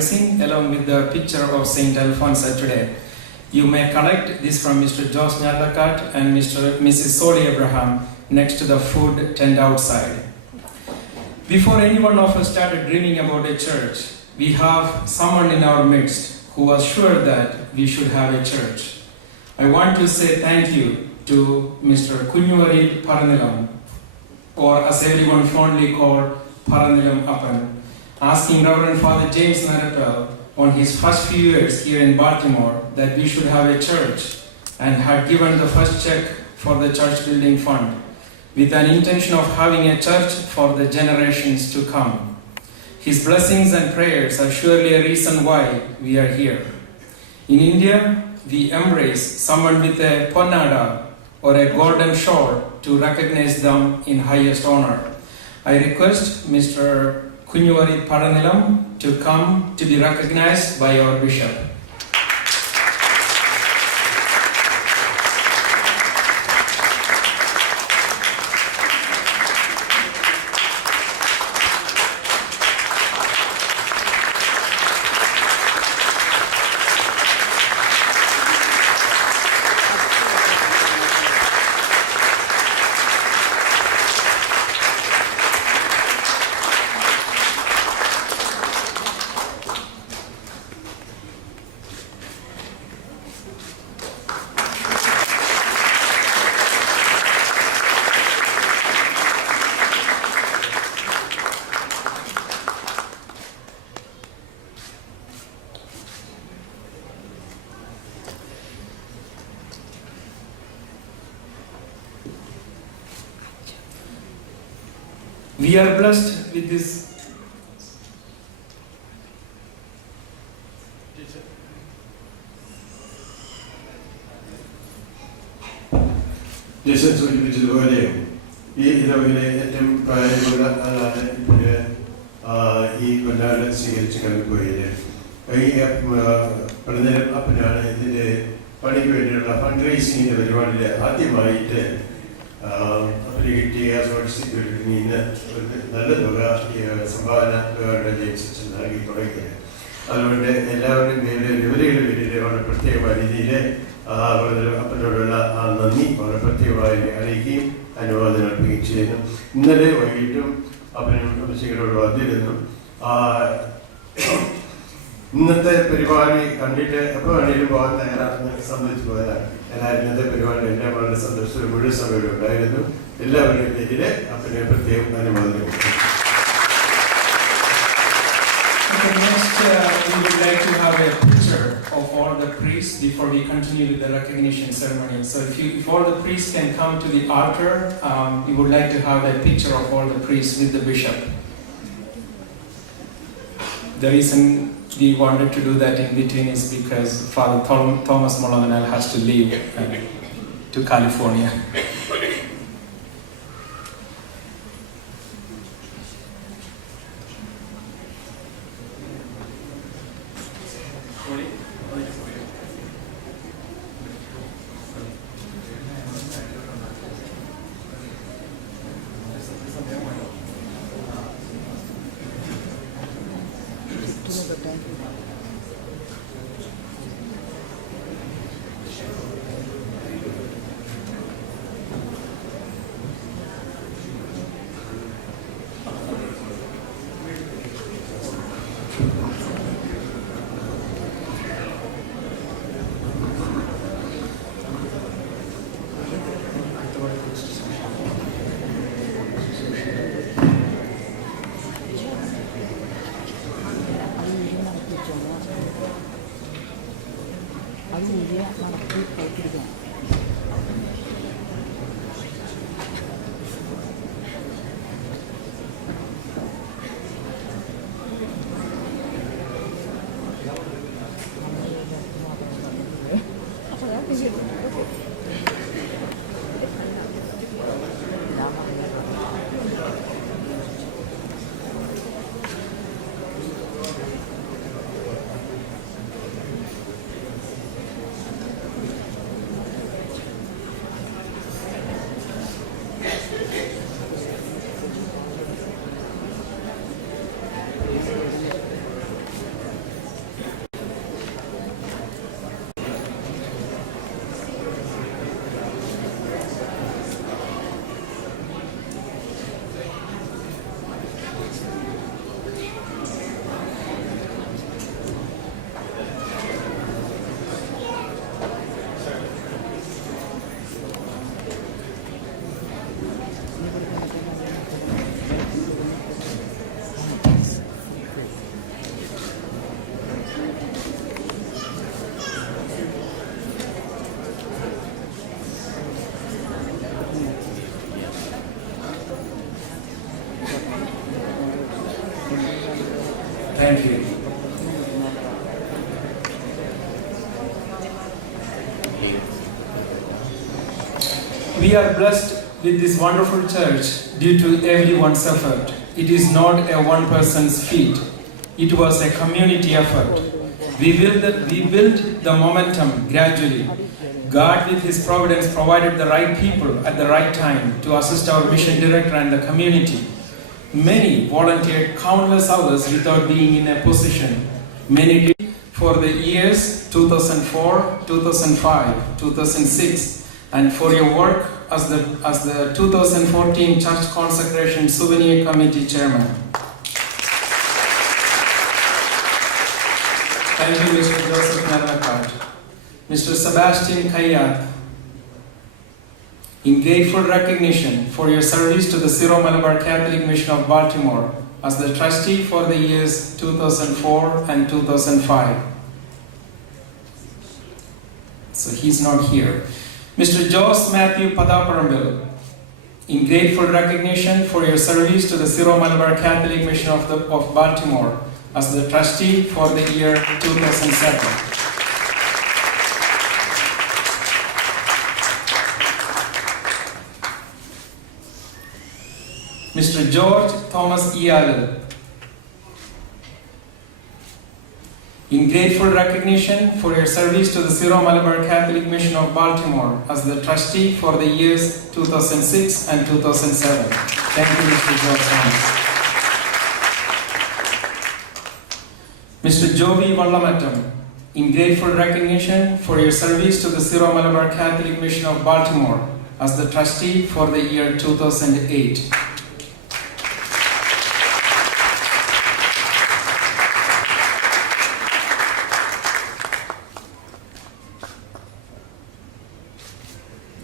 blessing along with the picture of Saint Alphonsa today. You may collect this from Mr. Josh Nyalakat and Mrs. Soli Abraham next to the food tent outside. Before any one of us started dreaming about a church, we have someone in our midst who was sure that we should have a church. I want to say thank you to Mr. Kunyuvarid Paranilam, or as everyone fondly called Paranilam Appan, asking Reverend Father James Narapel on his first few years here in Baltimore that we should have a church, and had given the first check for the church building fund with an intention of having a church for the generations to come. His blessings and prayers are surely a reason why we are here. In India, we embrace someone with a ponnada or a golden shawl to recognize them in highest honor. I request Mr. Kunyuvarid Paranilam to come to be recognized by our bishop. We are blessed with this. Jason സൂചിപ്പിച്ചതുപോലെ ഈ ഇടവയിലെ ഏറ്റവും പ്രായമുള്ള ആളാണ് ഇപ്പോൾ ഈ കൊല്ലാട് സ്വീകരിച്ച് കണ്ടുപോയത്. ഈ പലതരം അപ്പനാണ് ഇതിൻ്റെ പണിക്ക് വേണ്ടിയുള്ള ഫണ്ട് റൈസിങ്ങിൻ്റെ പരിപാടിയിൽ ആദ്യമായിട്ട് അപ്പന് കിട്ടിയ സോഴ്സിന് ഇന്ന് ഒരു നല്ല തുക സംഭാവന ജയിച്ച് നൽകി തുടങ്ങിയത്. അതുകൊണ്ട് എല്ലാവരുടെയും പേരിൽ വിവരയുടെ പേരിൽ വളരെ പ്രത്യേകമായ രീതിയിൽ അപ്പനോടുള്ള ആ നന്ദി വളരെ പ്രത്യേകമായി അറിയിക്കുകയും അനുവാദം അർപ്പിക്കുകയും ചെയ്യുന്നു. ഇന്നലെ വൈകിട്ടും അപ്പനും അമ്മച്ചികളോട് വന്നിരുന്നു. ഇന്നത്തെ പരിപാടി കണ്ടിട്ട് എപ്പോൾ വേണമെങ്കിലും പോകാൻ തയ്യാറാണെന്ന് സംബന്ധിച്ച് പോയതാണ്. എല്ലാവരും ഇന്നത്തെ പരിപാടി എല്ലാം വളരെ സന്തോഷത്തോടെ മുഴുവൻ സമയം ഉണ്ടായിരുന്നു. എല്ലാവരുടെയും പേരിൽ അപ്പനെ പ്രത്യേകം അനുവാദം. We would like to have a picture of all the priests before we continue with the recognition ceremony. So if all the priests can come to the altar, we would like to have a picture of all the priests with the bishop. The reason we wanted to do that in between is because Father Thomas Molavanal has to leave to California. We are blessed with this wonderful church due to everyone's effort. It is not a one person's feat. It was a community effort. We built the momentum gradually. God, with His providence, provided the right people at the right time to assist our mission director and the community. Many volunteered countless hours without being in a position. Many did for the years 2004, 2005, 2006, and for your work as the 2014 Church Consecration Souvenir Committee Chairman. Thank you, Mr. Joseph Nalakat. Mr. Sebastian Kayat, in grateful recognition for your service to the Syro-Malabar Catholic Mission of Baltimore as the trustee for the years 2004 and 2005. So he's not here. Mr. Jos Matthew Padaparambil, in grateful recognition for your service to the Syro-Malabar Catholic Mission of Baltimore as the trustee for the year 2007. Mr. George Thomas Ialil, in grateful recognition for your service to the Syro-Malabar Catholic Mission of Baltimore as the trustee for the years 2006 and 2007. Thank you, Mr. George Thomas. Mr. Jovi Vallamatam, in grateful recognition for your service to the Syro-Malabar Catholic Mission of Baltimore as the trustee for the year 2008.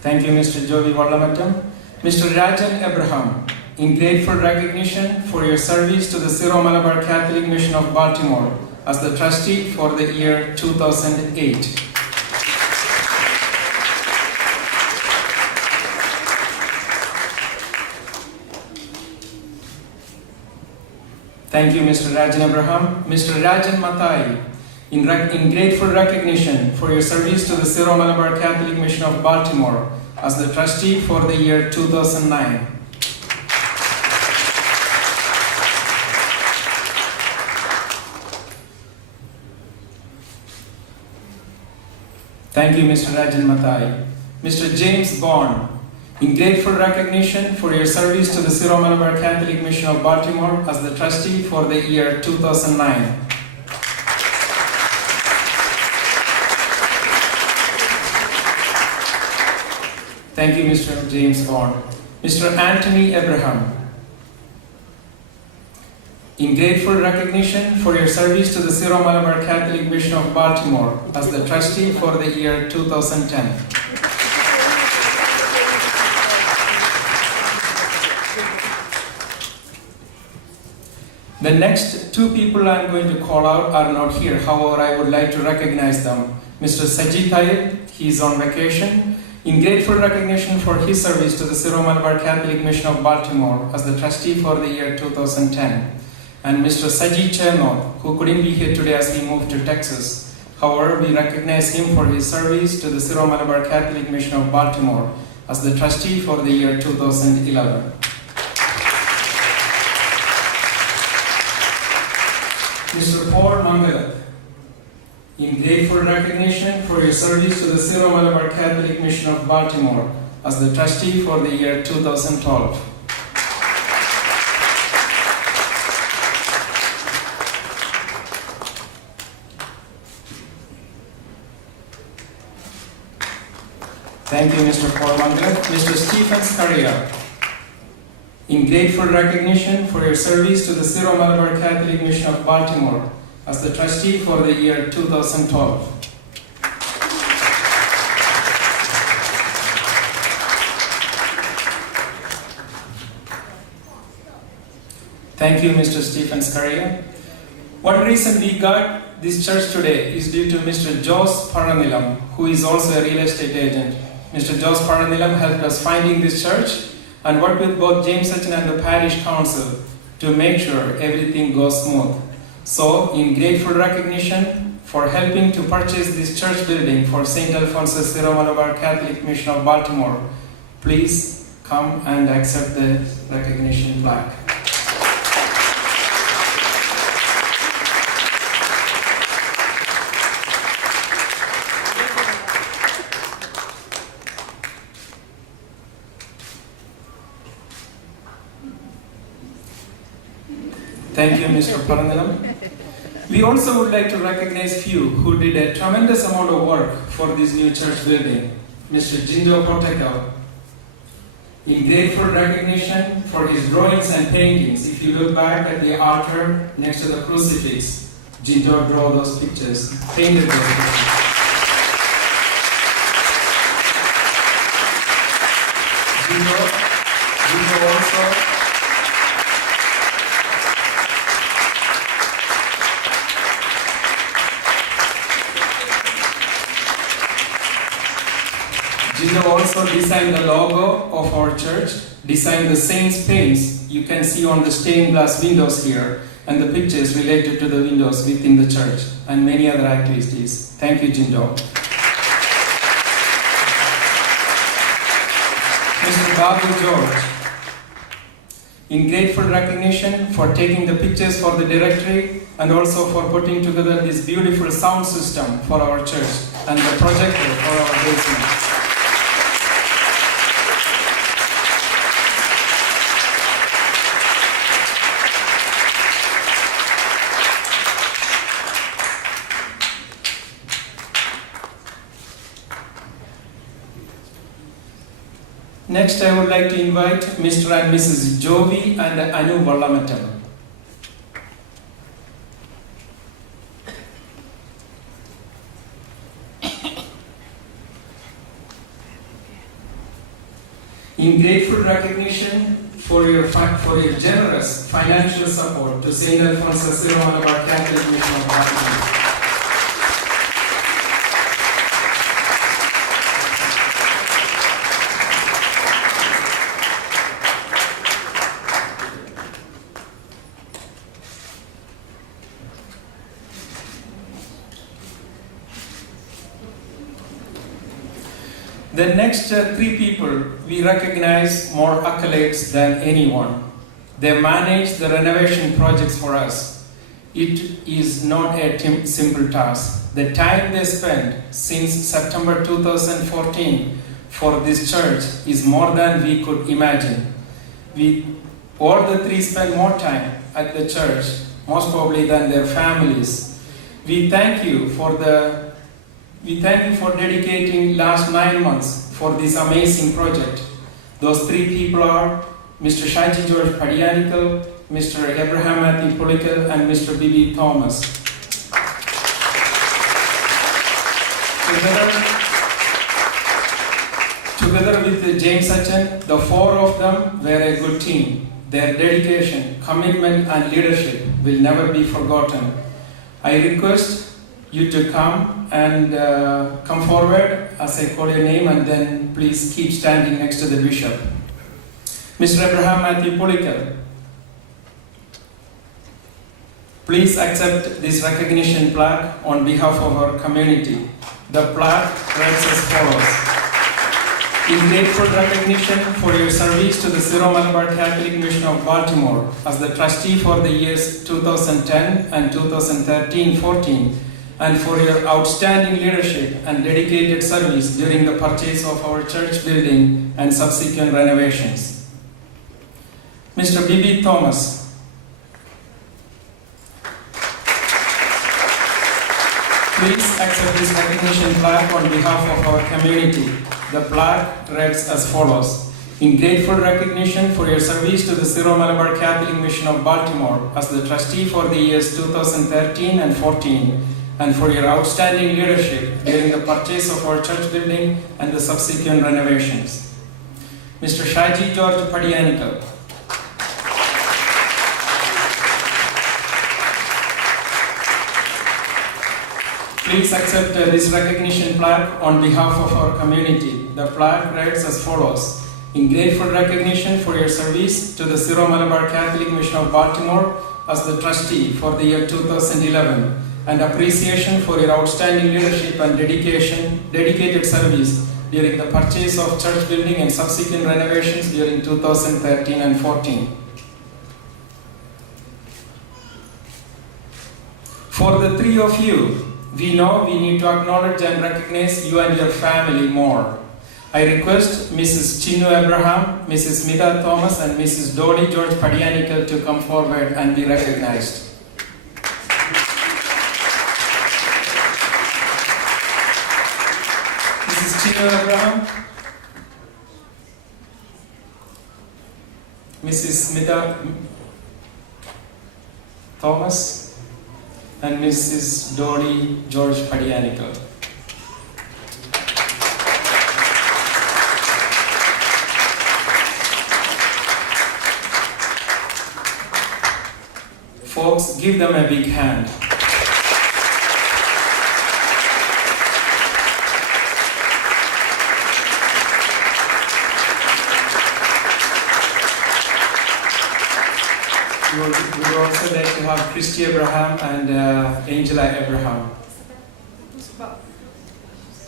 Thank you, Mr. Jovi Vallamatam. Mr. Rajan Abraham, in grateful recognition for your service to the Syro-Malabar Catholic Mission of Baltimore as the trustee for the year 2008. Thank you, Mr. Rajan Abraham. Mr. Rajan Matai, in grateful recognition for your service to the Syro-Malabar Catholic Mission of Baltimore as the trustee for the year 2009. Thank you, Mr. Rajan Matai. Mr. James Bond, in grateful recognition for your service to the Syro-Malabar Catholic Mission of Baltimore as the trustee for the year 2009. Thank you, Mr. James Bond. Mr. Anthony Abraham, in grateful recognition for your service to the Syro-Malabar Catholic Mission of Baltimore as the trustee for the year 2010. The next two people I'm going to call out are not here. However, I would like to recognize them. Mr. Sajid Tayyib, he is on vacation. In grateful recognition for his service to the Syro-Malabar Catholic Mission of Baltimore as the trustee for the year 2010. And Mr. Sajid Chernoth, who couldn't be here today as he moved to Texas. However, we recognize him for his service to the Syro-Malabar Catholic Mission of Baltimore as the trustee for the year 2011. Mr. Paul Mangalat, in grateful recognition for your service to the Syro-Malabar Catholic Mission of Baltimore as the trustee for the year 2012. Thank you, Mr. Paul Mangalat. Mr. Stephen Scaria, in grateful recognition for your service to the Syro-Malabar Catholic Mission of Baltimore as the trustee for the year 2012. Thank you, Mr. Stephen Scaria. One reason we got this church today is due to Mr. Jos Paranilam, who is also a real estate agent. Mr. Jos Paranilam helped us finding this church and worked with both James Sachin and the parish council to make sure everything goes smooth. So, in grateful recognition for helping to purchase this church building for St. Alphonsa Syro-Malabar Catholic Mission of Baltimore, Please come and accept the recognition plaque. Thank you, Mr. Parandalam. We also would like to recognize few who did a tremendous amount of work for this new church building. Mr. Jindo Potekal, in grateful recognition for his drawings and paintings. If you look back at the altar next to the crucifix, Jindo drew those pictures, painted those pictures. Jindo also designed the logo of our church, designed the saints' paints you can see on the stained glass windows here, and the pictures related to the windows within the church, and many other activities. Thank you, Jindo. Mr. Babu George, in grateful recognition for taking the pictures for the directory and also for putting together this beautiful sound system for our church and the projector for our basement. Next, I would like to invite Mr. and Mrs. Jovi and Anu Vallamatam. In grateful recognition for your generous financial support to St. Alphonsa Syro-Malabar Catholic Mission of Baltimore. The next three people, we recognize more accolades than anyone. They manage the renovation projects for us. It is not a simple task. The time they spent since September 2014 for this church is more than we could imagine. All the three spend more time at the church, most probably than their families. We thank you for dedicating last 9 months for this amazing project. Those three people are Mr. Shaji George Padianikal, Mr. Abraham Matthew Pulikal, and Mr. B.B. Thomas. Together with James Sachin, the four of them were a good team. Their dedication, commitment, and leadership will never be forgotten. I request you to come and come forward as I call your name, and then please keep standing next to the bishop. Mr. Abraham Matthew Pulikal, please accept this recognition plaque on behalf of our community. The plaque reads as follows. In grateful recognition for your service to the Syro-Malabar Catholic Mission of Baltimore as the trustee for the years 2010 and 2013-14, and for your outstanding leadership and dedicated service during the purchase of our church building and subsequent renovations. Mr. B.B. Thomas, please accept this recognition plaque on behalf of our community. The plaque reads as follows. In grateful recognition for your service to the Syro-Malabar Catholic Mission of Baltimore as the trustee for the years 2013 and 14, and for your outstanding leadership during the purchase of our church building and the subsequent renovations. Mr. Shaji George Padianikal, please accept this recognition plaque on behalf of our community. The plaque reads as follows. In grateful recognition for your service to the Syro-Malabar Catholic Mission of Baltimore as the trustee for the year 2011, and appreciation for your outstanding leadership and dedicated service during the purchase of church building and subsequent renovations during 2013 and 14. For the three of you, we know we need to acknowledge and recognize you and your family more. I request Mrs. Chinnu Abraham, Mrs. Smita Thomas, and Mrs. Dolly George Padianical to come forward and be recognized. Mrs. Chinnu Abraham, Mrs. Smita Thomas, and Mrs. Dolly George Padianical. Folks, give them a big hand. We would also like to have Christy Abraham and Angela Abraham.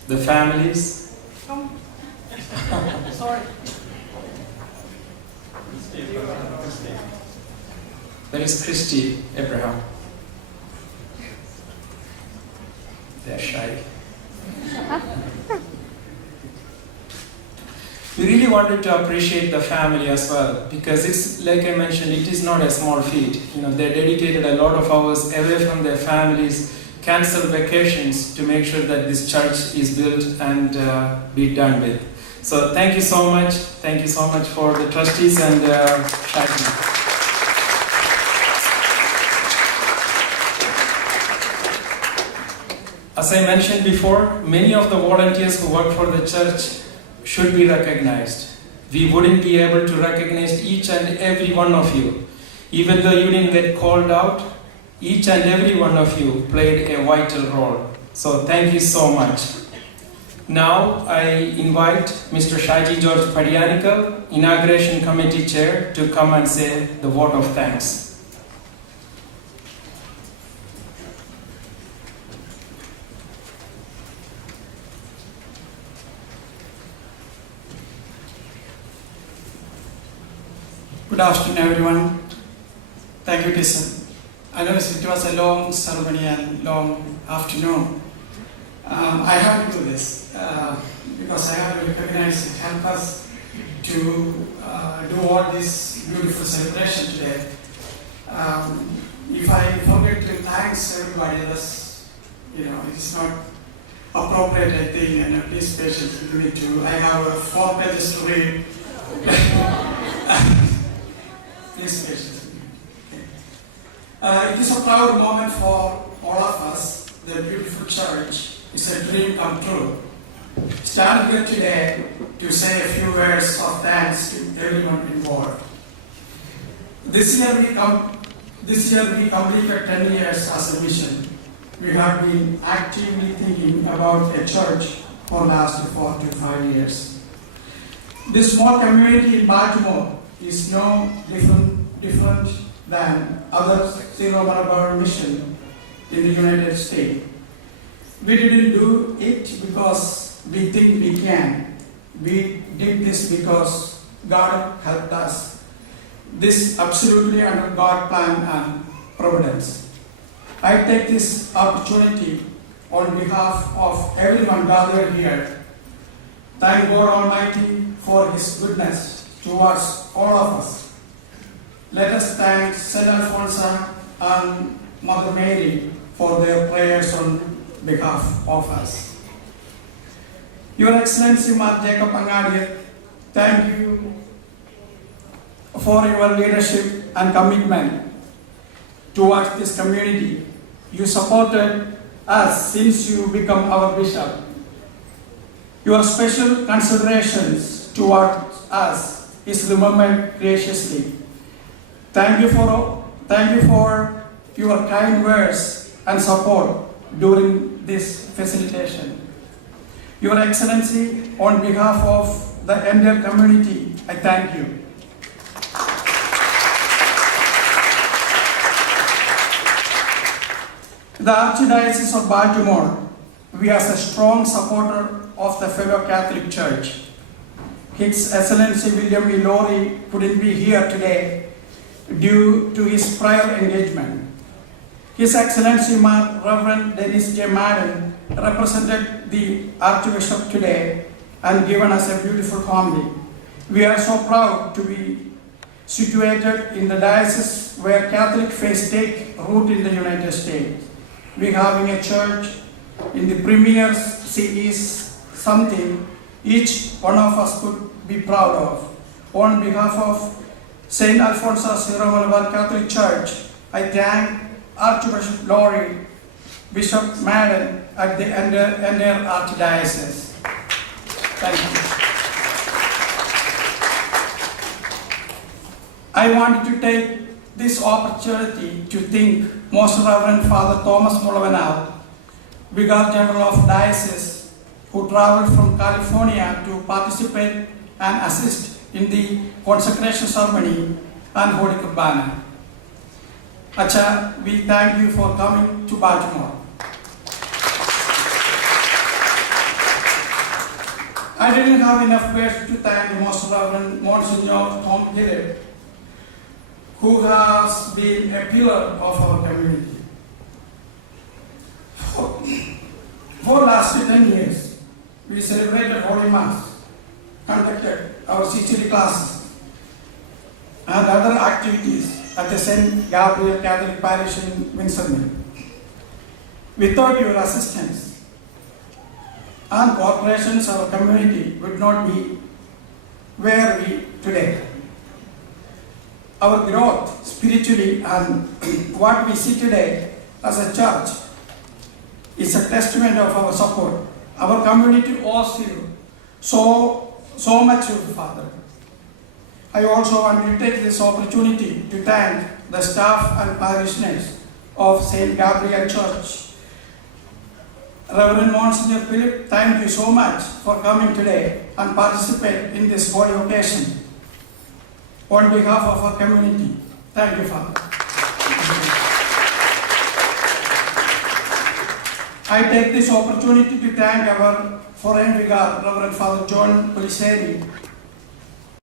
The families. Sorry. There is Christy Abraham. They're shy. We really wanted to appreciate the family as well, because it's like I mentioned, it is not a small feat. They dedicated a lot of hours away from their families, canceled vacations to make sure that this church is built and be done with. So thank you so much. Thank you so much for the trustees and Shaggy. As I mentioned before, many of the volunteers who work for the church should be recognized. We wouldn't be able to recognize each and every one of you. Even though you didn't get called out, each and every one of you played a vital role. So thank you so much. Now I invite Mr. Shaji George Padianical, Inauguration Committee Chair, to come and say the vote of thanks. Good afternoon, everyone. Thank you, Tyson. I know it was a long ceremony and long afternoon. I have to do this because I have to recognize it, help us to do all this beautiful celebration today. If I forget to thank everybody else, it's not appropriate, I think, and please patience with me too. I have 4 pages to read. Please patience with me. Okay. It is a proud moment for all of us. The beautiful church is a dream come true. Stand here today to say a few words of thanks to everyone involved. This year we completed 10 years as a mission. We have been actively thinking about a church for the last 4 to 5 years. This small community in Baltimore is no different than other Syro-Malabar mission in the United States. We didn't do it because we think we can. We did this because God helped us. This absolutely under God's plan and providence. I take this opportunity on behalf of everyone gathered here. Thank God Almighty for His goodness towards all of us. Let us thank St. Alphonsa and Mother Mary for their prayers on behalf of us. Your Excellency Mark Jacob Angadiat, thank you for your leadership and commitment towards this community. You supported us since you became our bishop. Your special considerations towards us is remembered graciously. Thank you for your kind words and support during this facilitation. Your Excellency, on behalf of the entire community, I thank you. The Archdiocese of Baltimore we are a strong supporter of the fellow Catholic Church. His Excellency William E. Lowry couldn't be here today due to his prior engagement. His Excellency Reverend Dennis J. Madden represented the Archbishop today and given us a beautiful homily. We are so proud to be situated in the diocese where Catholic faith take root in the United States. We having a church in the premier city is something each one of us could be proud of. On behalf of St. Alphonsa Syro-Malabar Catholic Church, I thank Archbishop Lowry, Bishop Madden, and the entire Archdiocese. Thank you. I wanted to take this opportunity to thank Most Reverend Father Thomas Mulavanal, Vicar General of Diocese, who traveled from California to participate and assist in the consecration ceremony and Holy Kurbana. Acha, we thank you for coming to Baltimore. I didn't have enough words to thank the Most Reverend Monsignor Tom Gillett, who has been a pillar of our community. For last 10 years, we celebrated Holy Mass, conducted our Sicily classes, and other activities at the St. Gabriel Catholic Parish in Windsor Mill. Without your assistance and cooperation, our community would not be where we today. Our growth spiritually and what we see today as a church is a testament of our support. Our community owes you so much, Father. I also want to take this opportunity to thank the staff and parishioners of St. Gabriel Church. Reverend Monsignor Philip, thank you so much for coming today and participate in this holy occasion. On behalf of our community, thank you, Father. I take this opportunity to thank our foreign vicar, Reverend Father John Poliseri,